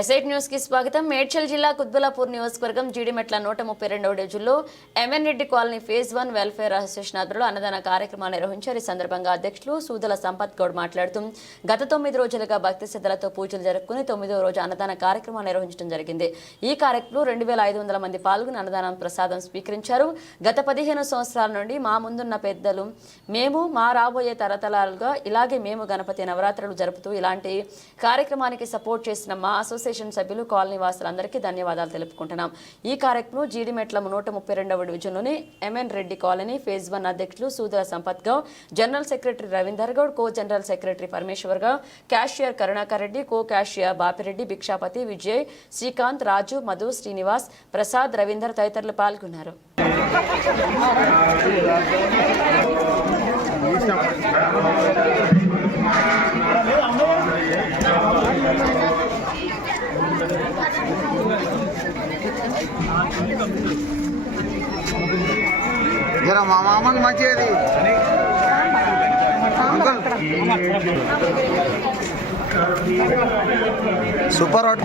ఎస్ఐట్ న్యూస్కి స్వాగతం. మేడ్చల్ జిల్లా కుద్బలాపూర్ నియోజకవర్గం జీడిమెట్ల నూట ముప్పై రెండవ డేజుల్లో M N Reddy colony phase one welfare association ఆధ్వర్యంలో అన్నదాన కార్యక్రమాలు నిర్వహించారు. ఈ సందర్భంగా అధ్యక్షులు సూదల సంపత్ గౌడ్ మాట్లాడుతూ గత తొమ్మిది రోజులుగా భక్తి శ్రద్ధలతో పూజలు జరుపుకుని తొమ్మిదవ రోజు అన్నదాన కార్యక్రమాలు నిర్వహించడం జరిగింది. ఈ కార్యక్రమంలో రెండు వేల ఐదు వందల మంది పాల్గొని అన్నదానం ప్రసాదం స్వీకరించారు. గత పదిహేను సంవత్సరాల నుండి మా ముందున్న పెద్దలు మేము మా రాబోయే తరతరాలుగా ఇలాగే మేము గణపతి నవరాత్రులు జరుపుతూ ఇలాంటి కార్యక్రమానికి సపోర్ట్ చేసిన మా అసోసియేషన్ సభ్యులు కాలనీ వాసులందరికీ ధన్యవాదాలు తెలుపుకుంటున్నాం. ఈ కార్యక్రమం జీడిమెట్ల నూట ముప్పై రెండవ డివిజన్లోని M N Reddy colony phase one అధ్యక్షులు Sudara Sampath Goud general secretary Ravinder Goud co general secretary Parameshwar Goud cashier Karunakar Reddy co cashier Bapireddy Bhikshapathi Vijay Srikanth Raju Madhu Srinivas Prasad Ravinder తదితరులు పాల్గొన్నారు. జర మా అమ్మకి మంచిది. Uncle. Super hot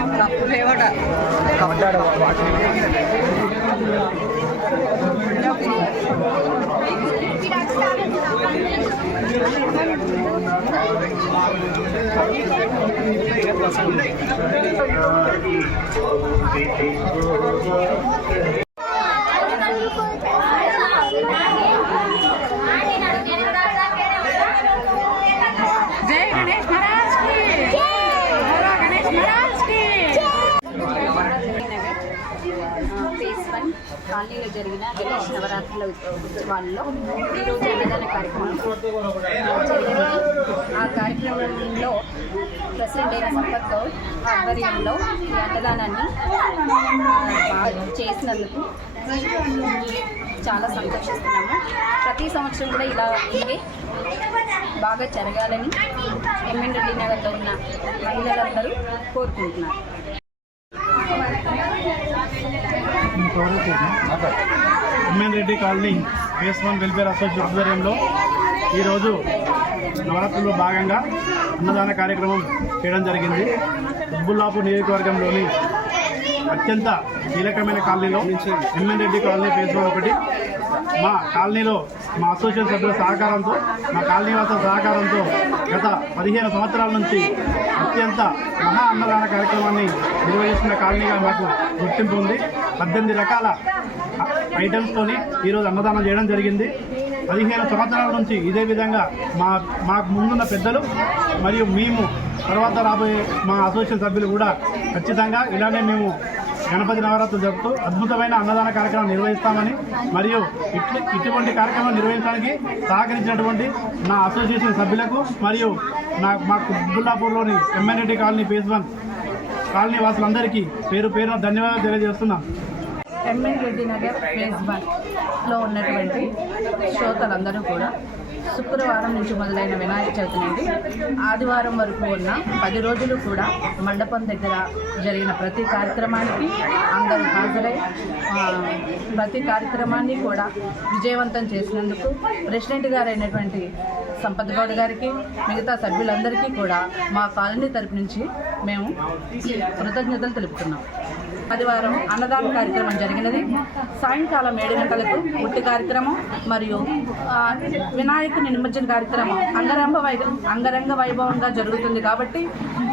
ఎం నప్పు డేవడ కాంటాడు వాటి కాలనీలో జరిగిన గణేష్ నవరాత్రుల ఉత్సవాల్లో ఈరోజు అన్నదాన కార్యక్రమం జరిగింది. ఆ కార్యక్రమంలో ప్రెసిడెంట్ అయిన సంపత్ గౌడ్ ఆధ్వర్యంలో ఈ అన్నదానాన్ని చేసినందుకు చాలా సంతోషిస్తున్నాము. ప్రతి సంవత్సరం కూడా ఇలా ఇవే బాగా జరగాలని ఎమ్మెన్ రెడ్డి నగర్లో ఉన్న మహిళలందరూ కోరుకుంటున్నారు. M N Reddy colony phase one welfare association ఆధ్వర్యంలో ఈరోజు నవరాత్రుల్లో భాగంగా అన్నదాన కార్యక్రమం చేయడం జరిగింది. ఉబ్బుల్లాపూర్ నియోజకవర్గంలోని అత్యంత కీలకమైన కాలనీలో M N Reddy colony phase one ఒకటి. మా కాలనీలో మా అసోసియేషన్ సభ్యుల సహకారంతో మా కాలనీ వాసుల సహకారంతో గత పదిహేను సంవత్సరాల నుంచి అత్యంత మహా అన్నదాన కార్యక్రమాన్ని నిర్వహిస్తున్న కాలనీగా మాకు గుర్తింపు ఉంది. పద్దెనిమిది రకాల ఐటమ్స్తోని ఈరోజు అన్నదానం చేయడం జరిగింది. పదిహేను సంవత్సరాల నుంచి ఇదే విధంగా మా మాకు ముందున్న పెద్దలు మరియు మేము తర్వాత రాబోయే మా అసోసియేషన్ సభ్యులు కూడా ఖచ్చితంగా ఇలానే మేము గణపతి నవరాత్రులు జరుపుతూ అద్భుతమైన అన్నదాన కార్యక్రమం నిర్వహిస్తామని మరియు ఇటువంటి కార్యక్రమం నిర్వహించడానికి సహకరించినటువంటి నా అసోసియేషన్ సభ్యులకు మరియు నా మా కుబ్బుల్లాపూర్లోని ఎంఎన్రెడ్డి కాలనీ ఫేజ్ వన్ కాలనీ వాసులందరికీ పేరు పేరున ధన్యవాదాలు తెలియజేస్తున్నాను ఎంఎన్ రెడ్డి నగర్ ఫేజ్ వన్లో ఉన్నటువంటి శ్రోతలందరూ కూడా శుక్రవారం నుంచి మొదలైన వినాయక చవితి నుండి ఆదివారం వరకు ఉన్న పది రోజులు కూడా మండపం దగ్గర జరిగిన ప్రతి కార్యక్రమానికి అందరూ హాజరై ప్రతి కార్యక్రమాన్ని కూడా విజయవంతం చేసినందుకు ప్రెసిడెంట్ గారైనటువంటి సంపత్ గౌడ్ గారికి మిగతా సభ్యులందరికీ కూడా మా కాలనీ తరపు నుంచి మేము కృతజ్ఞతలు తెలుపుతున్నాం. ఆదివారం అన్నదాన కార్యక్రమం జరిగినది. సాయంకాలం ఏడు గంటలకు ఉట్టి కార్యక్రమం మరియు వినాయకుని నిమజ్జన కార్యక్రమం అంగరంగ వై అంగరంగ వైభవంగా జరుగుతుంది కాబట్టి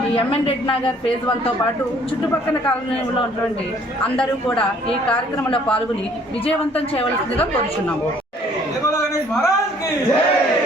ఈ ఎంఎన్ రెడ్డి నగర్ ఫేజ్ వన్తో పాటు చుట్టుపక్కల కాలనీలో ఉన్నటువంటి అందరూ కూడా ఈ కార్యక్రమంలో పాల్గొని విజయవంతం చేయవలసిందిగా కోరుచున్నాము. जय